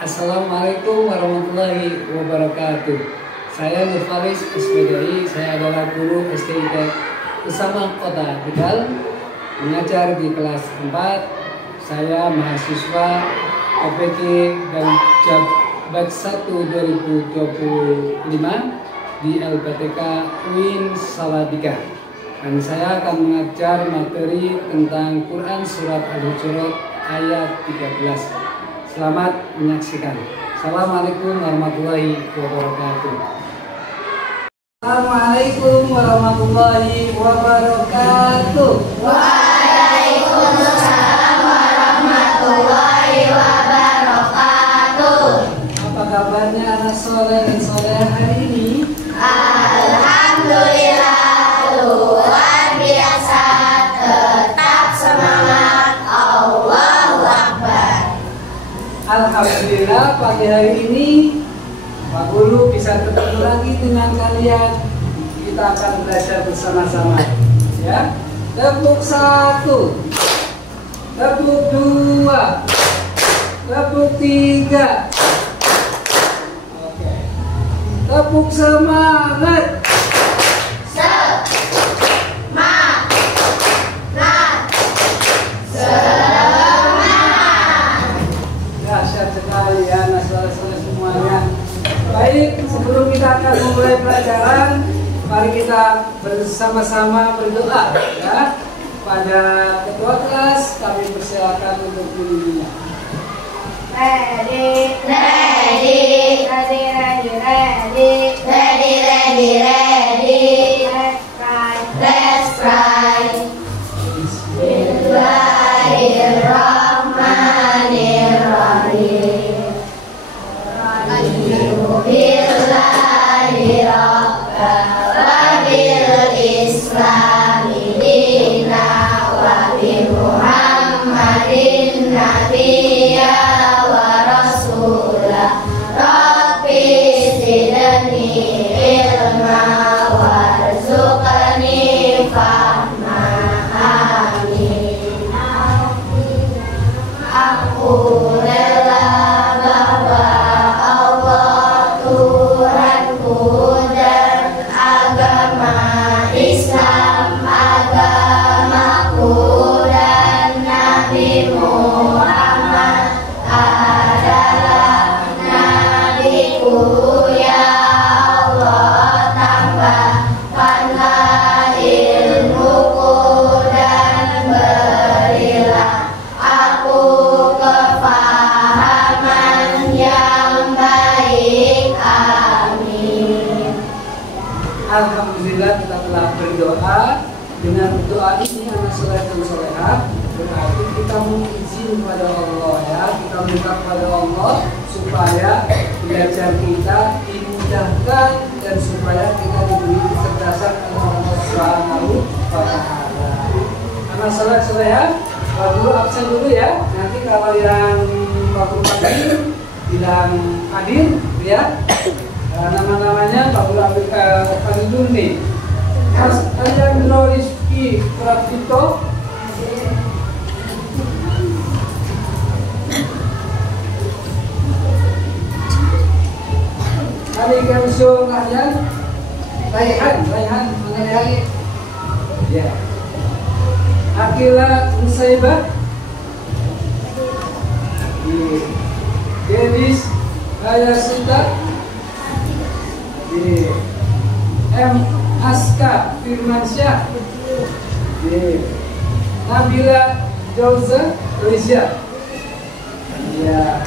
Assalamualaikum warahmatullahi wabarakatuh. Saya Nur Faris, SPDI. Saya adalah guru STIT Bersama Kota Tegal, mengajar di kelas 4. Saya mahasiswa OPT dan Jabat 1 2025 di LPTK UIN Salatiga. Dan saya akan mengajar materi tentang Quran Surat Al-Hujurat ayat 13. Selamat menyaksikan. Assalamualaikum warahmatullahi wabarakatuh. Assalamualaikum warahmatullahi wabarakatuh. Waalaikumsalam warahmatullahi wabarakatuh. Apa kabarnya anak soleh dan solehah hari ini? Alhamdulillah, luar biasa, tetap semangat, Allahu Akbar. Alhamdulillah pagi hari ini Pak Guru bisa ketemu lagi dengan kalian. Kita akan belajar bersama-sama, ya. Tepuk 1, tepuk 2, tepuk 3. Oke. Tepuk semangat. Dahsyat sekali ya, anak-anak semuanya. Baik, sebelum kita akan memulai pelajaran, mari kita bersama-sama berdoa, ya. Pada ketua kelas kami persilakan untuk dirinya. Ready, ready, ready, ready, ready, ready, ready, ready. Let's try. Bismillahirrahmanirrahim. Billahi rabbana wa bil islami dina wa bi Muhammadin nabiyya wa rasulah. Rabbi zidni ilma warzuqni fahma. Amin. Aku rela bahwa Allah Tuhanku dan agama Islam agamaku dan Nabi Muhammad adalah nabiku. Ya Allah, tambahkanlah ilmuku dan berilah aku kefahaman yang baik. Amin. Alhamdulillah kita telah berdoa. Dengan doa ini anak soleh dan solehah, berarti kita mengizin kepada Allah, ya. Kita minta kepada Allah supaya belajar kita dimudahkan dan supaya kita diberi kecerdasan oleh Allah Subhanahu wa Ta'ala. Anak soleh solehah, Pak Guru absen dulu ya. Nanti kalau yang Pak Guru panggil bilang hadir, ya. Nama-namanya Pak Guru panggil dulu nih. Mas Ayandro Rizky Praktito, Ali Kamso Rahyan, Raihan, mana Raihan? Ya. Akila Nusaibah, Dedis Hayasita, M. Aska Firmansyah, Nabila Jauza Rizya, ya.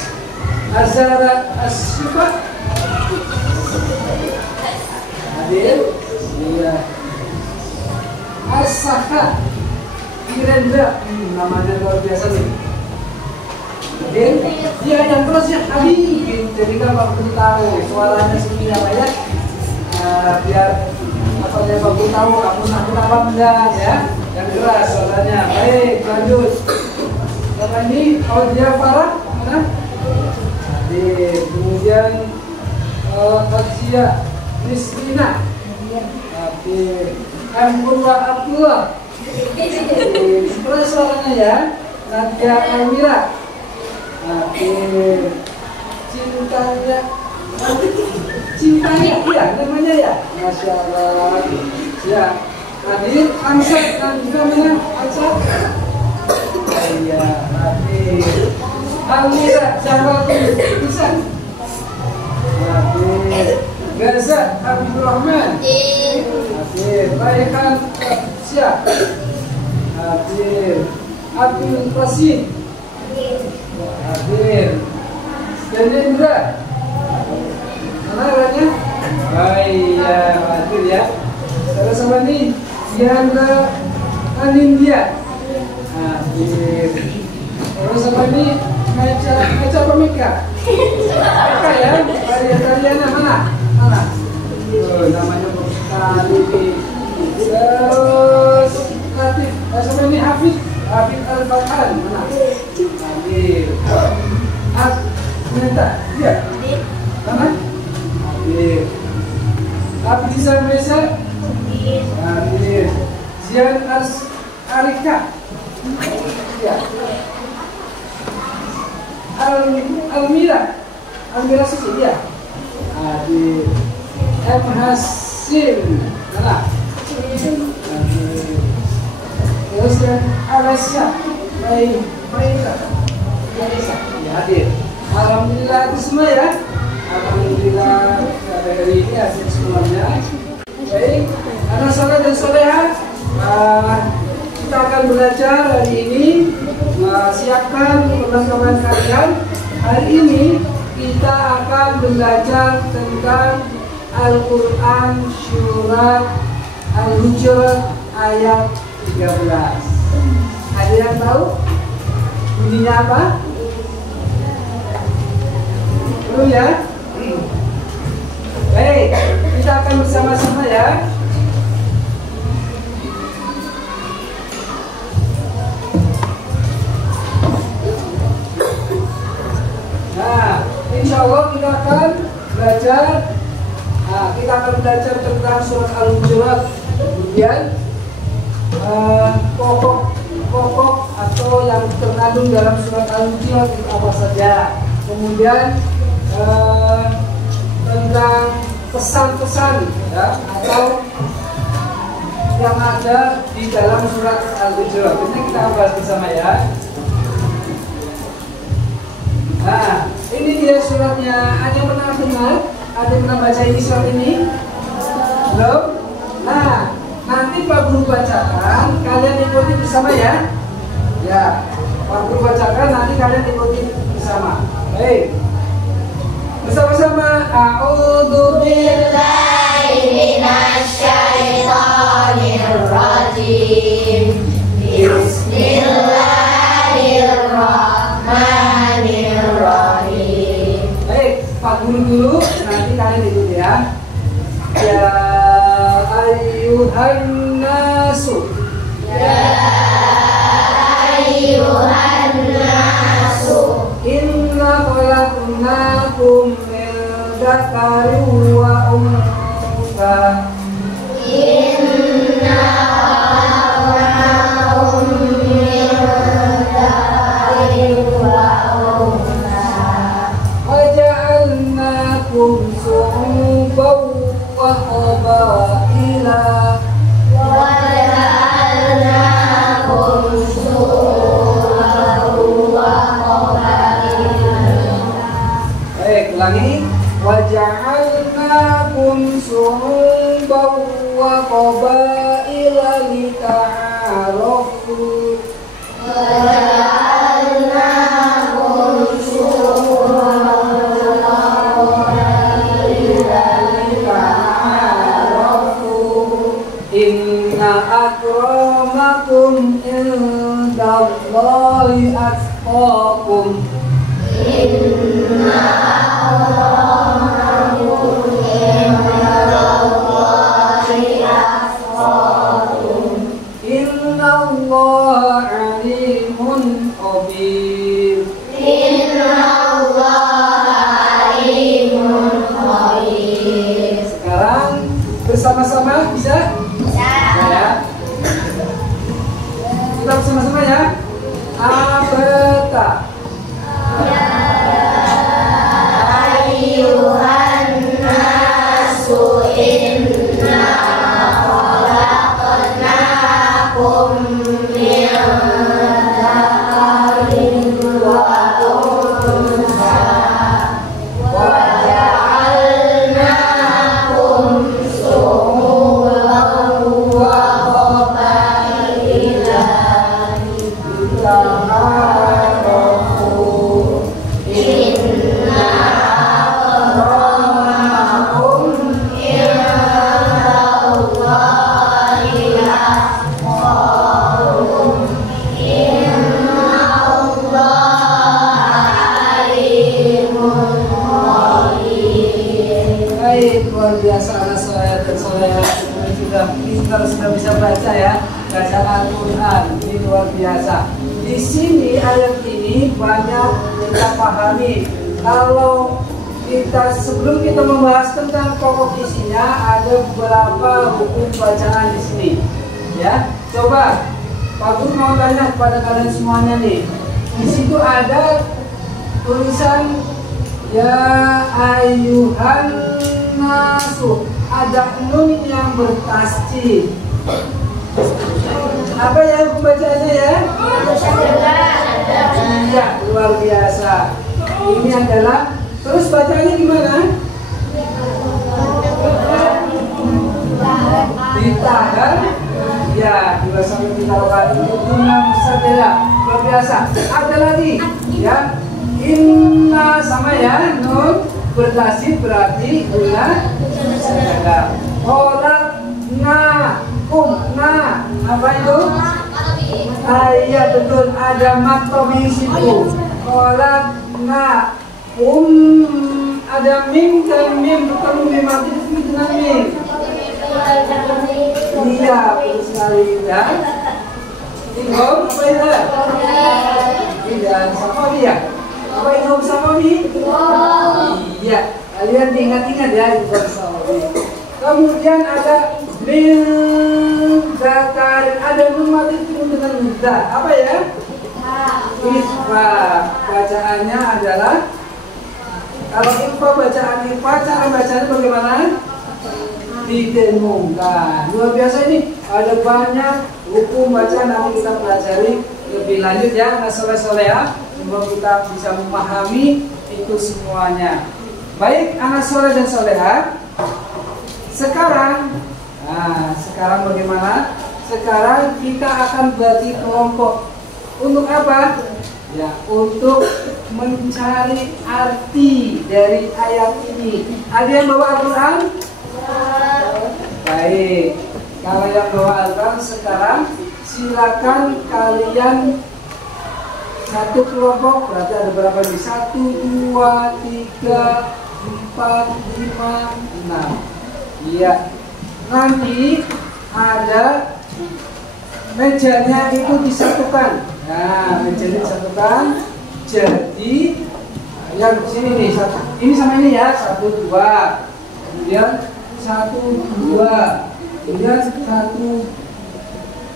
Azara Asyifa hadir, ya. Asaka Kirendra, namanya luar biasa nih. Hadir, dia yang terus ya Habib. Jadi kan Pak Guru tahu suaranya seperti apa ya. Biar apa yang Pak Guru tahu kamu sakit apa enggak, ya. Yang keras suaranya. Baik, lanjut. Siapa ini? Audia Farah, mana? Hadir. Kemudian Khadijah Kristina. Hadir. Purwa Abdullah. Seperti suaranya ya. Nadia Elmira. Hadir. cintanya. Cintanya, iya namanya ya. Masya Allah. Ya, hadir Ansar dan juga mana Ansar? Iya, hadir. Almira Zahratul bisa. Hadir. Gaza Abdul Rahman. Hadir. Raihan Syah. Hadir. Abdul Qasim. Hadir. Denendra. Mana orangnya? Ya, hadir ya. Terus sama nih, Diandra Anindya. Hadir. Terus sama nih, Meca Pemika. Meka ya, Tariana mana? Mana? Oh, namanya sekali. Terus Latif. Sama ini Hafid Al-Fathan. Mana? Hadir. Minta, iya. Mana? Hadir. Abdizan Mesa. Hadir. Zian Arika. Ya. Almira Sisi ya. Hadir. M Hasim. Mana? Hadir. Terus dan Alesya. Baik. Hadir. Alhamdulillah itu semua ya. Alhamdulillah pada hari ini hasil semuanya. Baik, anak soleh dan soleha, kita akan belajar hari ini. Siapkan perlengkapan kalian. Hari ini kita akan belajar tentang Al-Quran surat Al-Hujurat ayat 13. Ada yang tahu bunyinya apa? Belum ya? Baik, kita akan bersama-sama ya. Nah, insya Allah kita akan belajar. Kita akan belajar tentang surat Al-Hujurat. Kemudian pokok atau yang terkandung dalam surat Al-Hujurat itu apa saja. Kemudian tentang pesan-pesan ya, atau yang ada di dalam surat Al-Hujurat. Ini kita bahas bersama ya. Nah, ini dia suratnya. Ada yang pernah dengar? Ada yang pernah baca ini surat ini? Belum? Nah, nanti Pak Guru bacakan, kalian ikuti bersama ya. Ya, Pak Guru bacakan, nanti kalian ikuti bersama. Baik. Bersama-sama. A'udzu billahi minasyaitonir rajim. Bismillahirrahmanirrahim. Baik, Pak Guru dulu, nanti kalian ikuti ya. Ya ayyuhan nasu. Ya ayyuhan nasu. Inna khalaqnakum min dzakarin wa untha. Inna khalaqnakum min dzakarin wa untha. Wa ja'alnakum syu'uban wa qabaila. Wa ja'alnakum syu'uban wa Baik, ulangi. Wa ja'alnakum syu'uban wa qabaila lita'arafu. Wa ja'alnakum syu'uban wa qabaila lita'arafu. Inna akramakum indallahi atqakum. Inna akramakum indallahi atqakum. Innallaha alimun Baik, luar biasa anak soleh dan soleha. Sudah pintar, sudah bisa baca ya. Baca Al-Quran, ini luar biasa. Di sini ayat ini banyak kita pahami. Kalau kita sebelum kita membahas tentang pokok isinya, ada beberapa hukum bacaan di sini. Ya, coba Pak Guru mau tanya kepada kalian semuanya nih. Di situ ada tulisan ya ayuhan nasu, ada nun yang bertasjid. Apa ya hukum bacaannya ya? Iya, luar biasa. Ini adalah, terus bacaannya gimana? Ditahan. Ya, juga sampai kita lakukan itu guna musadala. Luar biasa. Ada lagi, ya. Inna sama ya, nun bertasjid berarti guna musadala. Kolat na kum na, apa itu? Iya betul, ada maktobi situ. Kolat na ada mim dan mim bertemu mim mati dengan mim. Iya, betul sekali ya. Ingom apa itu? Tidak sama ya. Apa ingom sama mi? Iya, kalian ingat-ingat ya ingom sama mi. Kemudian ada bil zakar, ada nun mati dengan muda. Apa ya? Isfa. Bacaannya adalah, kalau info bacaan info, cara bacanya bagaimana? Didengungkan. Luar biasa ini, ada banyak hukum bacaan nanti kita pelajari lebih lanjut ya, anak soleh-soleha. Semoga kita bisa memahami itu semuanya. Baik anak soleh dan soleha. Sekarang bagaimana? Sekarang kita akan bagi kelompok. Untuk apa? Ya, untuk mencari arti dari ayat ini. Ada yang bawa Al-Quran? Baik, kalau yang bawa Al-Quran sekarang silakan kalian satu kelompok, berarti ada berapa nih? 1, 2, 3, 4, 5, 6. Iya, nanti ada mejanya itu disatukan. Nah, mejanya disatukan. Jadi yang di sini nih, ini sama ini ya, 1, 2. Kemudian 1, 2. Kemudian 1,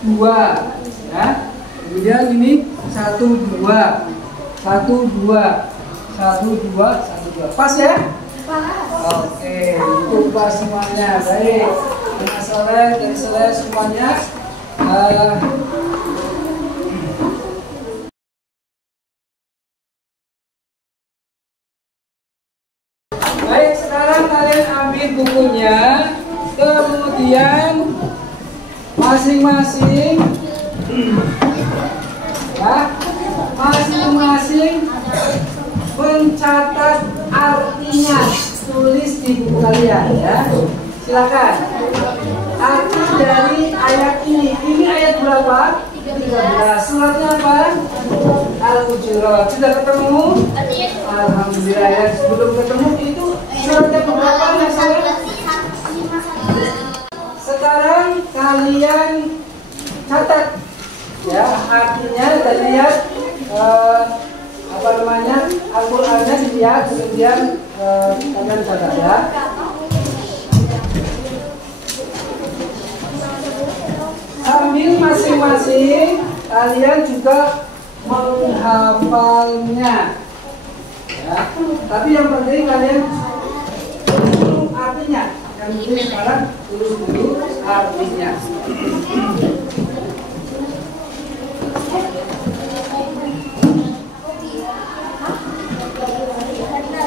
2. Ya. Kemudian ini 1, 2. 1, 2. 1, 2, 1, 2. Pas ya? Oke, itu pas semuanya. Baik, anak soleh dan soleh semuanya. Baik, sekarang kalian ambil bukunya, kemudian masing-masing, ya, masing-masing mencatat artinya, tulis di buku kalian ya. Silakan. Arti dari ayat ini. Ini ayat berapa? 13. Suratnya apa? Al-Hujurat. Sudah ketemu? Alhamdulillah ya. Sebelum ketemu itu suratnya berapa yang saya? Sekarang kalian catat ya artinya dan lihat apa namanya Al-Qur'annya dilihat, kemudian kalian catat ya. Sambil masing-masing kalian juga menghafalnya ya. Tapi yang penting kalian tulis artinya. Yang penting sekarang tulis dulu artinya.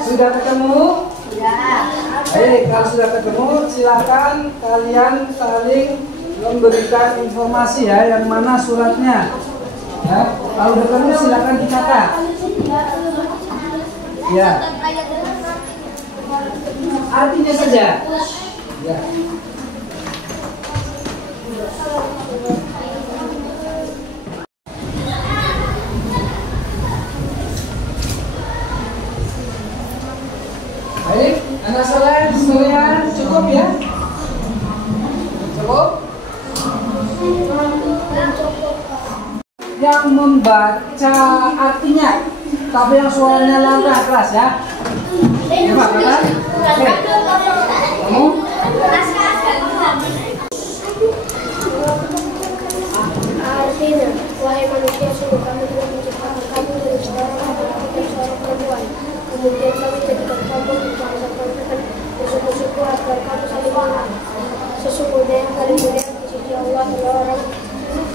Sudah ketemu? Sudah. Baik, kalau sudah ketemu silakan kalian saling memberikan informasi ya, yang mana suratnya. Ya, kalau udah ketemu silakan dicatat. Ya. Artinya saja. Ya. Baik, anak solehan cukup ya? Cukup? Yang membaca artinya, tapi yang suaranya lantang keras ya. Coba kata. Oke. Kamu? Artinya, wahai manusia, sungguh kami telah menciptakan kamu dari seorang laki-laki dan seorang perempuan. Kemudian kami jadikan kamu berbangsa-bangsa dan bersuku-suku agar kamu saling mengenal. Sesungguhnya yang paling mulia di sisi Allah adalah orang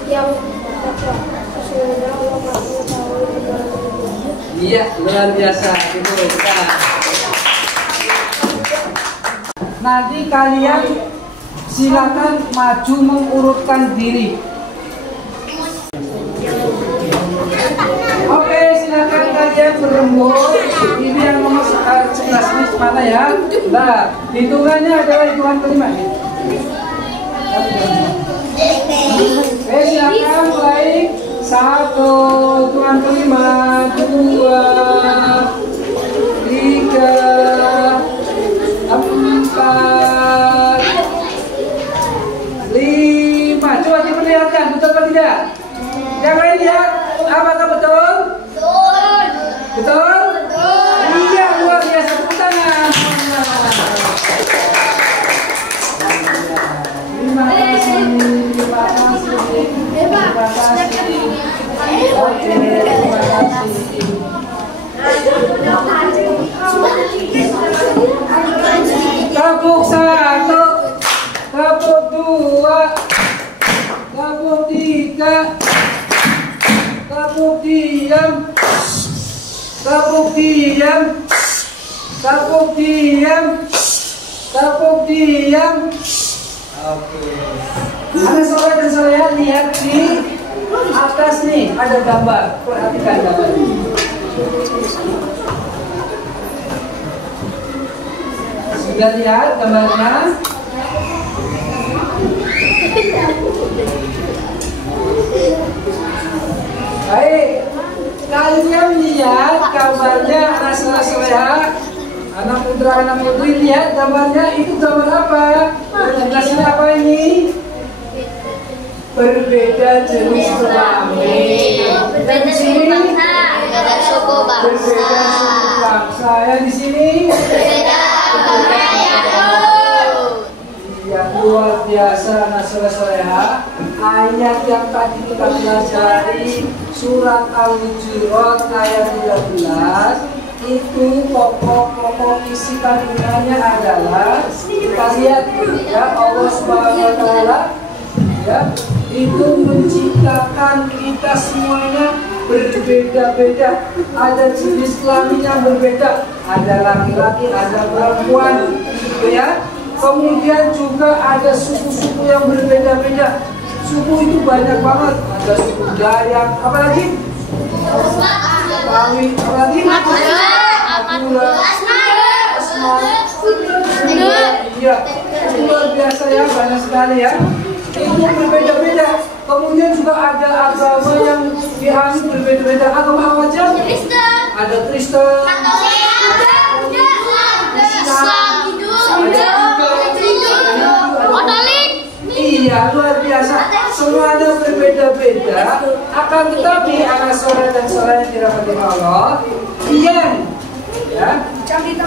yang bertakwa. Sesungguhnya Allah Maha Mengetahui segala sesuatu. Iya, luar biasa. Itu kita. Nanti kalian silakan maju mengurutkan diri. Oke, silakan kalian berembuk. Ini yang nomor 11 ini mana ya? Nah, hitungannya adalah hitungan kelima. Oke, silakan mulai. 1, hitungan kelima, 2, 3, 4, 5. Coba diperlihatkan, betul atau tidak? Yang lain lihat, apakah betul? Betul? Iya, luar biasa. Tepuk tangan. Terima kasih. Terima kasih. Terima kasih. Oke, terima kasih. Tepuk 1, tepuk 2, tepuk 3, tepuk diam, tepuk diam, tepuk diam, tepuk diam. Oke. Anak soleh dan soleha lihat di atas nih ada gambar. Perhatikan gambar ini. Sudah lihat gambarnya? Baik, kalian lihat gambarnya anak soleha, anak putra, anak putri, lihat gambarnya. Itu gambar apa? Jelasnya apa ini? Berbeda jenis kelamin. Berbeda suku bangsa. Berbeda suku bangsa. Berbeda suku bangsa. Yang di sini Berbeda agama yang luar biasa anak soleha. Ayat yang tadi kita pelajari surat Al-Hujurat ayat 13 itu pokok-pokok isi kandungannya adalah kita lihat ya, Allah Subhanahu wa taala ya itu menciptakan kita semuanya berbeda-beda, ada jenis kelamin yang berbeda, ada laki-laki, ada perempuan gitu ya. Kemudian juga ada suku-suku yang berbeda-beda. Suku itu banyak banget, ada suku Dayak, apalagi Betawi, apalagi Madura, iya, luar biasa ya, banyak sekali ya. Itu berbeda-beda. Kemudian juga ada agama yang dianut berbeda-beda. Agama apa aja? Ada Kristen, iya, luar biasa. Semuanya berbeda-beda. Akan tetapi anak soleh dan soleh yang dirahmati Allah, yang ya,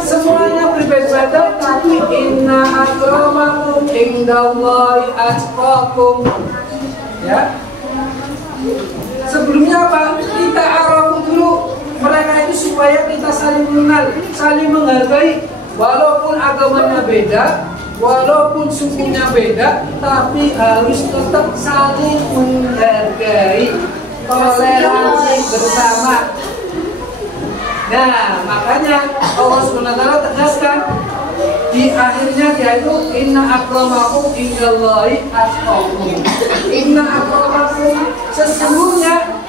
semuanya berbeda-beda. Tapi inna akramakum indallahi atqakum. Ya. Sebelumnya apa? Kita arafu dulu mereka itu supaya kita saling mengenal, saling menghargai. Walaupun agamanya beda, walaupun sukunya beda, tapi harus tetap saling menghargai, toleransi bersama. Nah, makanya Allah SWT tegaskan di akhirnya yaitu inna akramakum indallahi atqakum. Inna akramakum, sesungguhnya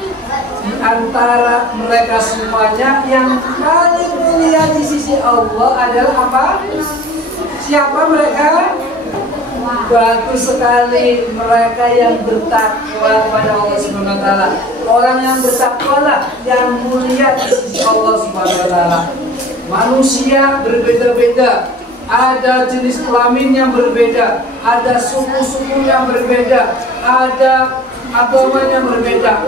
di antara mereka semuanya yang paling mulia di sisi Allah adalah apa? Siapa mereka? Bagus sekali mereka yang bertakwa kepada Allah Subhanahu wa taala. Orang yang bertakwa lah yang mulia di sisi Allah Subhanahu wa taala. Manusia berbeda-beda, ada jenis kelamin yang berbeda, ada suku-suku yang berbeda, ada agama yang berbeda.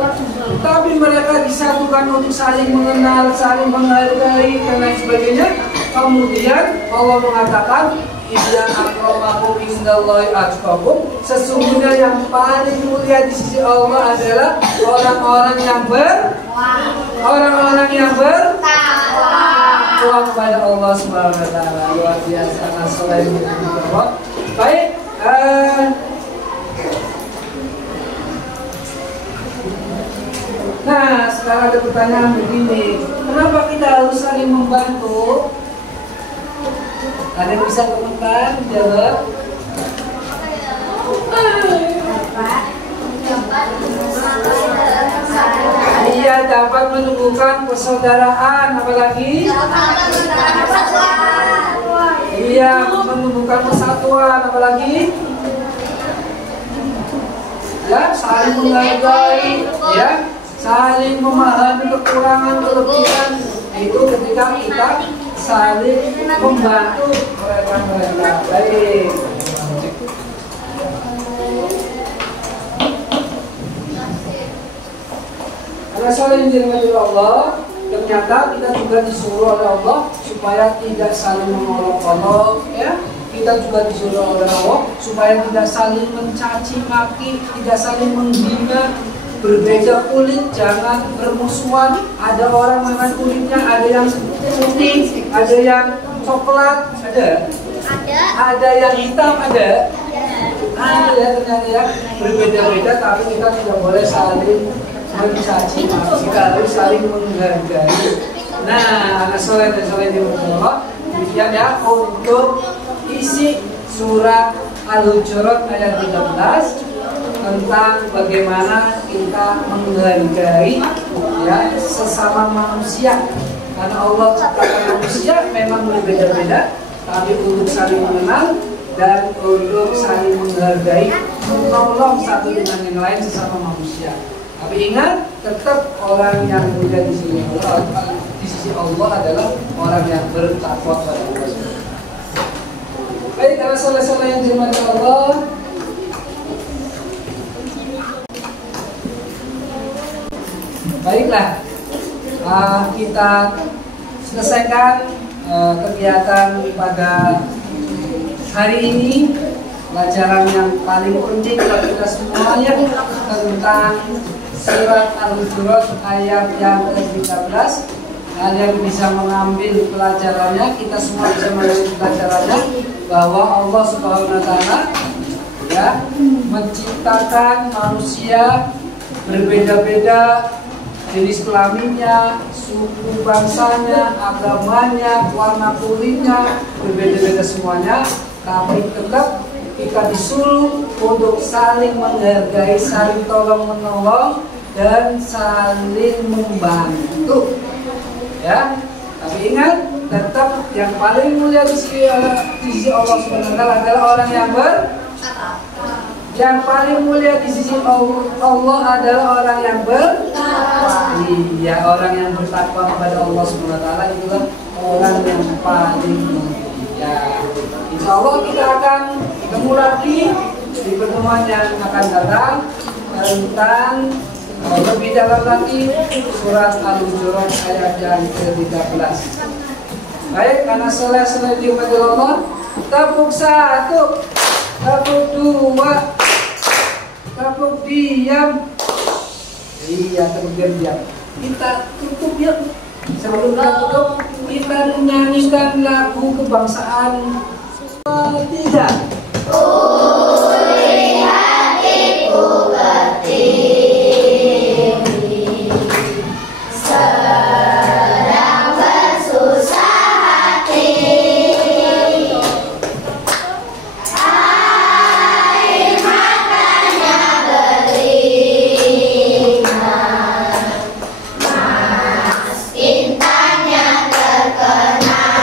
Tapi mereka disatukan untuk saling mengenal, saling menghargai dan lain sebagainya. Kemudian Allah mengatakan, Inna akramakum indallahi atqakum. Sesungguhnya yang paling mulia di sisi Allah adalah orang-orang yang bertakwa kepada Allah Subhanahu wa taala. Luar biasa. Nah, selain itu baik, nah, sekarang ada pertanyaan begini, kenapa kita harus saling membantu? Ada yang bisa komentar, jawab? Iya, dapat menumbuhkan persaudaraan, apalagi? Iya, menumbuhkan persatuan, apalagi? Ya, saling menghargai, ya, saling memahami kekurangan kelebihan itu ketika kita saling membantu mereka. Baik. Karena saling dirahmati Allah, ternyata kita juga disuruh oleh Allah supaya tidak saling mengolok-olok, ya. Kita juga disuruh oleh Allah supaya tidak saling mencaci maki, tidak saling menghina. Berbeda kulit, jangan bermusuhan. Ada orang makan kulitnya, ada yang putih, ada yang coklat, ada yang hitam, ada ya, ternyata ya, berbeda-beda. Tapi kita tidak boleh saling mencaci maki, kita harus saling menghargai. Nah, selain itu demikian ya untuk isi surat Al-Hujurat ayat 13 tentang bagaimana kita menghargai, ya, sesama manusia. Karena Allah ciptakan manusia memang berbeda-beda, tapi untuk saling mengenal dan untuk saling menghargai, menolong satu dengan yang lain sesama manusia. Tapi ingat, tetap orang yang mulia di sisi Allah adalah orang yang bertakwa kepada Allah. Baik, karena salah-salah yang dirahmati Allah, baiklah, kita selesaikan kegiatan pada hari ini. Pelajaran yang paling penting bagi kita semuanya tentang surat Al-Hujurat ayat yang ke-13. Kalian bisa mengambil pelajarannya, kita semua bisa mengambil pelajarannya, bahwa Allah Subhanahu wa taala, ya, menciptakan manusia berbeda-beda, jenis kelaminnya, suku bangsanya, agamanya, warna kulitnya, berbeda-beda semuanya. Tapi tetap kita disuruh untuk saling menghargai, saling tolong-menolong, dan saling membantu. Ya, tapi ingat, tetap yang paling mulia di sisi Allah Subhanahu wa taala adalah orang yang paling mulia di sisi Allah adalah orang yang bertakwa. Iya, orang yang bertakwa kepada Allah Subhanahu wa taala itulah orang yang paling mulia. Insya Allah kita akan ketemu lagi di pertemuan yang akan datang tentang lebih dalam lagi surat Al-Hujurat ayat yang ke-13. Baik, karena selesai diucapkan Allah, tepuk 1, tepuk 2, tepuk diam. Iya, tepuk diam. Kita tutup ya. Sebelum kita tutup, kita menyanyikan lagu kebangsaan. Tidak. Uli hatiku berdiri, sedang bersusah hati, air matanya beringat, mas intannya terkenang.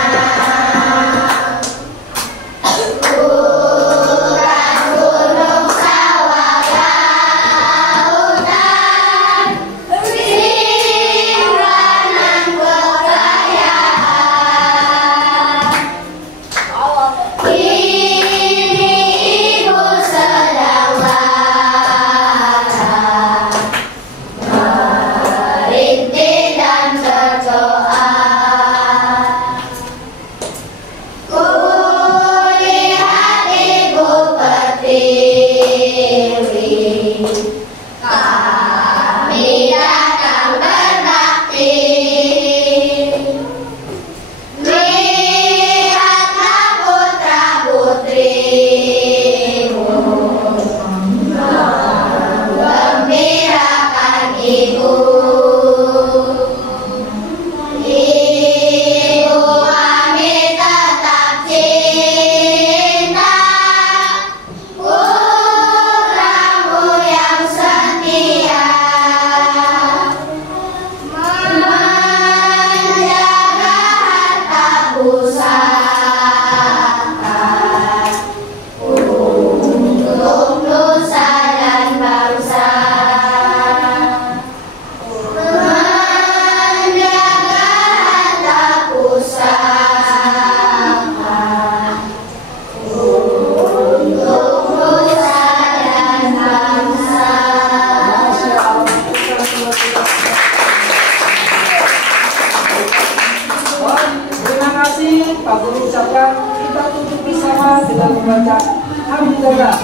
aku ucapkan kita tutup bersama dengan membaca hamdalah.